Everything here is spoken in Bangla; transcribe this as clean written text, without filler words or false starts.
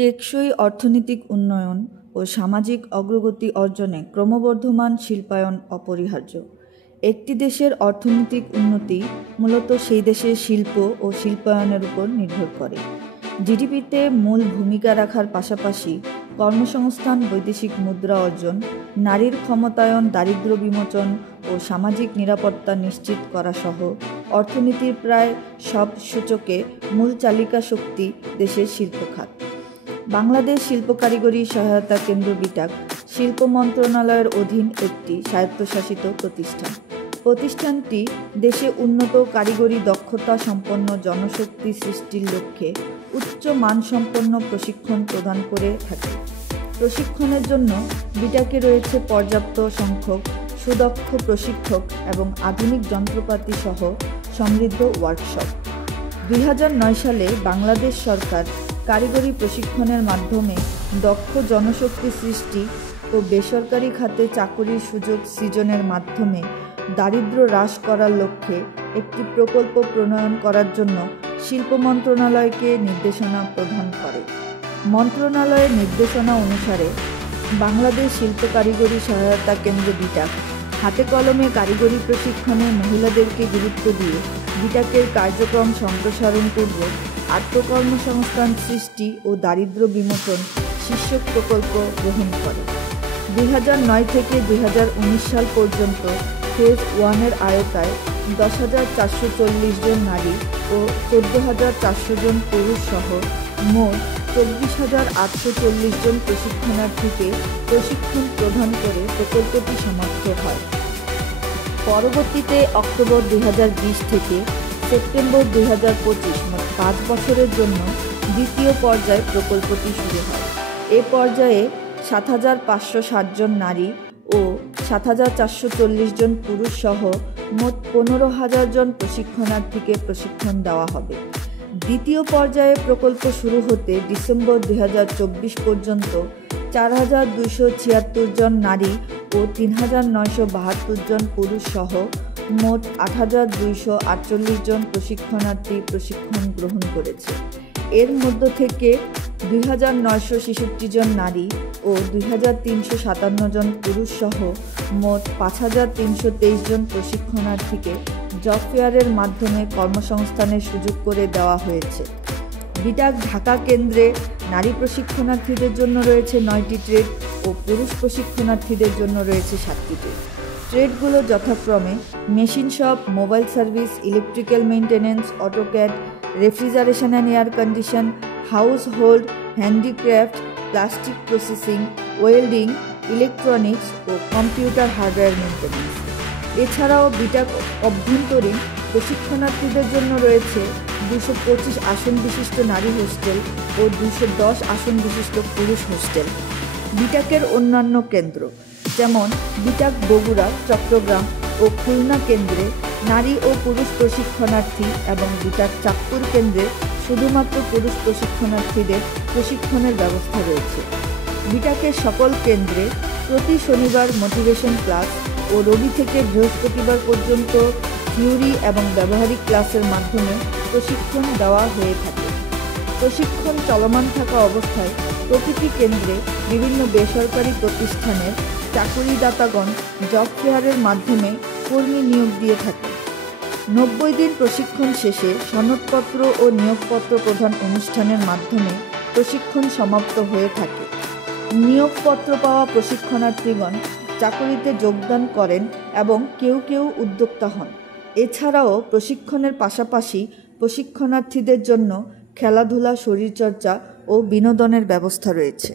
টেকসই অর্থনৈতিক উন্নয়ন ও সামাজিক অগ্রগতি অর্জনে ক্রমবর্ধমান শিল্পায়ন অপরিহার্য। একটি দেশের অর্থনৈতিক উন্নতি মূলত সেই দেশের শিল্প ও শিল্পায়নের উপর নির্ভর করে। জিডিপিতে মূল ভূমিকা রাখার পাশাপাশি কর্মসংস্থান, বৈদেশিক মুদ্রা অর্জন, নারীর ক্ষমতায়ন, দারিদ্র্য বিমোচন ও সামাজিক নিরাপত্তা নিশ্চিত করা সহ অর্থনীতির প্রায় সব সূচকে মূল চালিকা শক্তি দেশের শিল্প খাত। বাংলাদেশ শিল্প কারিগরি সহায়তা কেন্দ্র বিটাক শিল্প মন্ত্রণালয়ের অধীন একটি স্বায়ত্তশাসিত প্রতিষ্ঠান। প্রতিষ্ঠানটি দেশে উন্নত কারিগরি দক্ষতা সম্পন্ন জনশক্তি সৃষ্টির লক্ষ্যে উচ্চ মানসম্পন্ন প্রশিক্ষণ প্রদান করে থাকে। প্রশিক্ষণের জন্য বিটাকে রয়েছে পর্যাপ্ত সংখ্যক সুদক্ষ প্রশিক্ষক এবং আধুনিক যন্ত্রপাতি সহ সমৃদ্ধ ওয়ার্কশপ। 2009 সালে বাংলাদেশ সরকার কারিগরি প্রশিক্ষণের মাধ্যমে দক্ষ জনশক্তি সৃষ্টি ও বেসরকারি খাতে চাকরির সুযোগ সৃজনের মাধ্যমে দারিদ্র্য হ্রাস করার লক্ষ্যে একটি প্রকল্প প্রণয়ন করার জন্য শিল্প মন্ত্রণালয়কে নির্দেশনা প্রদান করে। মন্ত্রণালয়ের নির্দেশনা অনুসারে বাংলাদেশ শিল্প কারিগরি সহায়তা কেন্দ্র বিটাক হাতে কলমে কারিগরি প্রশিক্ষণে মহিলাদেরকে গুরুত্ব দিয়ে বিটাকের কার্যক্রম সম্প্রসারণপূর্বক আত্মকর্মসংস্থান সৃষ্টি ও দারিদ্র্য বিমোচন শীর্ষক প্রকল্প গ্রহণ করে। 2009 থেকে 2019 সাল পর্যন্ত ফেজ 1-এর আওতায় 10,440 জন নারী ও 14,400 জন পুরুষ সহ মোট 24,840 জন প্রশিক্ষণার্থীকে প্রশিক্ষণ প্রদান করে প্রকল্পটি সমাপ্ত হয়। পরবর্তীতে অক্টোবর 2020 থেকে সেপ্টেম্বর 2025 মোট 5 বছরের জন্য দ্বিতীয় পর্যায়ে প্রকল্পটি শুরু হয়। এ পর্যায়ে 7,560 জন নারী ও 7,440 জন পুরুষ সহ মোট 15,000 জন প্রশিক্ষণার্থীকে প্রশিক্ষণ দেওয়া হবে। দ্বিতীয় পর্যায়ে প্রকল্প শুরু হতে ডিসেম্বর 2024 পর্যন্ত 4,276 জন নারী ও 3,972 জন পুরুষ সহ মোট 8,248 জন প্রশিক্ষণার্থী প্রশিক্ষণ গ্রহণ করেছে। এর মধ্য থেকে 2,966 জন নারী ও 2,357 জন পুরুষ সহ মোট 5,323 জন প্রশিক্ষণার্থীকে জব ফেয়ারের মাধ্যমে কর্মসংস্থানের সুযোগ করে দেওয়া হয়েছে। বিটাক ঢাকা কেন্দ্রে নারী প্রশিক্ষণার্থীদের জন্য রয়েছে 9টি ট্রেড ও পুরুষ প্রশিক্ষণার্থীদের জন্য রয়েছে 7টি ট্রেড। ট্রেডগুলো যথাক্রমে machine shop, mobile service, electrical maintenance, AutoCAD, refrigeration and air condition, house hold, handicraft, plastic processing, welding, electronics ও কম্পিউটার হার্ডওয়্যার মেইনটেনেন্স। এছাড়াও বিটাক অভ্যন্তরীণ প্রশিক্ষণার্থীদের জন্য রয়েছে 225 আসন বিশিষ্ট নারী হোস্টেল ও 210 আসন বিশিষ্ট পুরুষ হোস্টেল। বিটাকের অন্যান্য কেন্দ্র যেমন বিটাক বগুড়া, চট্টগ্রাম ও খুলনা কেন্দ্রে নারী ও পুরুষ প্রশিক্ষণার্থী এবং বিটাক চাঁদপুর কেন্দ্রে শুধুমাত্র পুরুষ প্রশিক্ষণার্থীদের প্রশিক্ষণের ব্যবস্থা রয়েছে। বিটাকের সকল কেন্দ্রে প্রতি শনিবার মোটিভেশন ক্লাস ও রবি থেকে বৃহস্পতিবার পর্যন্ত থিওরি এবং ব্যবহারিক ক্লাসের মাধ্যমে প্রশিক্ষণ দেওয়া হয়ে থাকে। প্রশিক্ষণ চলমান থাকা অবস্থায় প্রতিটি কেন্দ্রে বিভিন্ন বেসরকারি প্রতিষ্ঠানের চাকুরিদাতাগণ জব ফেয়ারের মাধ্যমে কর্মী নিয়োগ দিয়ে থাকে। 90 দিন প্রশিক্ষণ শেষে সনদপত্র ও নিয়োগপত্র প্রদান অনুষ্ঠানের মাধ্যমে প্রশিক্ষণ সমাপ্ত হয়ে থাকে। নিয়োগপত্র পাওয়া প্রশিক্ষণার্থীগণ চাকুরিতে যোগদান করেন এবং কেউ কেউ উদ্যোক্তা হন। এছাড়াও প্রশিক্ষণের পাশাপাশি প্রশিক্ষণার্থীদের জন্য খেলাধুলা, শরীরচর্চা ও বিনোদনের ব্যবস্থা রয়েছে।